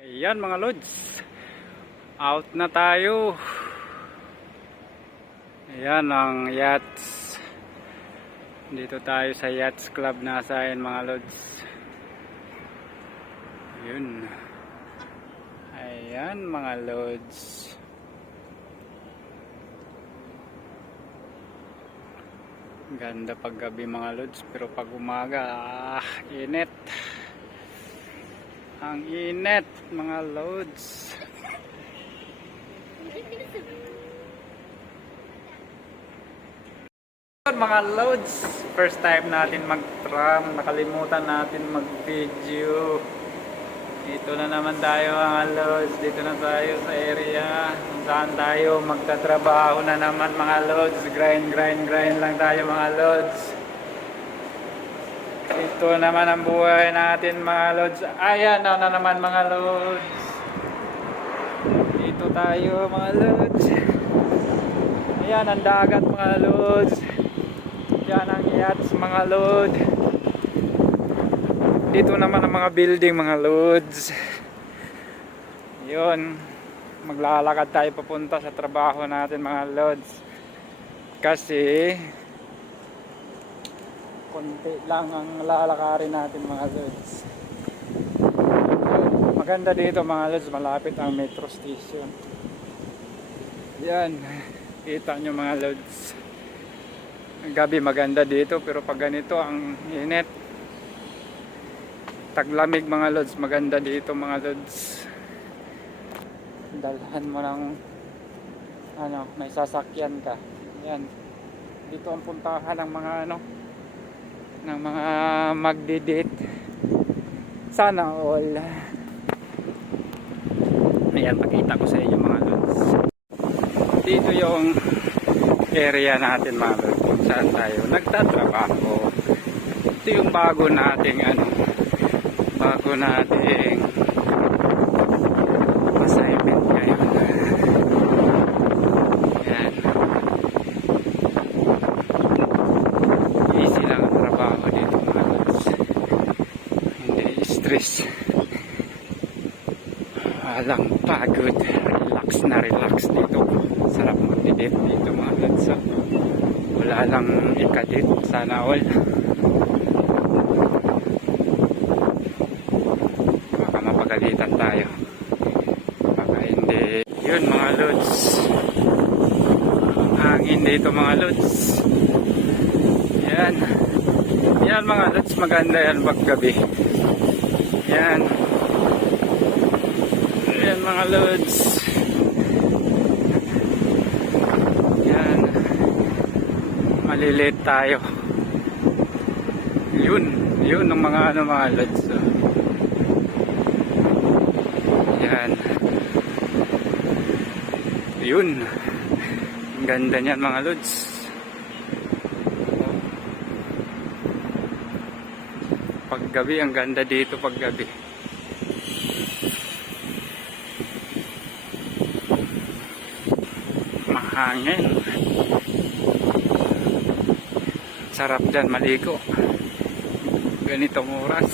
Ayan mga lods. Out na tayo. Ayan ang yachts. Dito tayo sa Yachts Club nasa ayan mga lods. Ayun. Ayan mga lods. Ganda pag gabi mga lods pero pag umaga ah, init. Ang init mga loads. mga loads, first time natin mag-tram, nakalimutan natin mag-video. Dito na naman tayo mga loads, dito na tayo sa area kung saan tayo magtatrabaho na naman mga loads. Grind, grind, grind lang tayo mga loads. Ito naman ang buhay natin mga lods. Ayan na, na naman mga lods. Dito tayo mga lods. Ayan ang dagat mga lods. Yan ang yachts mga lod. Dito naman ang mga building mga lods. Yun. Maglalakad tayo papunta sa trabaho natin mga lods. Kasi konti lang ang lalakarin natin mga lods. Maganda dito mga lods, malapit ang metro station. Yan, kita nyo mga lods. Gabi maganda dito pero pag ganito ang init. Taglamig mga lods, maganda dito mga lods. Dalhan mo ng ano, may sasakyan ka. Yan. Dito ang puntahan ng mga ano, ng mga magdi-date. Sana all. Ayan, pakita ko sa inyo mga lods. Dito yung area natin mga lods kung saan tayo nagtatrabaho. Ito yung bago nating ano, bago nating trabaho dito mga lods. Hindi stress. Walang pagod. Relax na relax dito. Sarap mag-date dito mga lods. Wala lang ikadit. Sana all. Baka mapagalitan tayo. Baka hindi. Yun mga lods. Ang hangin dito mga lods. Yan. Yan mga lods. Maganda yan paggabi. Yan. Yan mga lods. Yan. Malilit tayo. Yun. Yun ang mga ano mga lods. Yan. Yun. Ang ganda niyan mga lods. Paggabi, ang ganda dito paggabi. Mahangin. Sarap dyan maligo. Ganitong oras.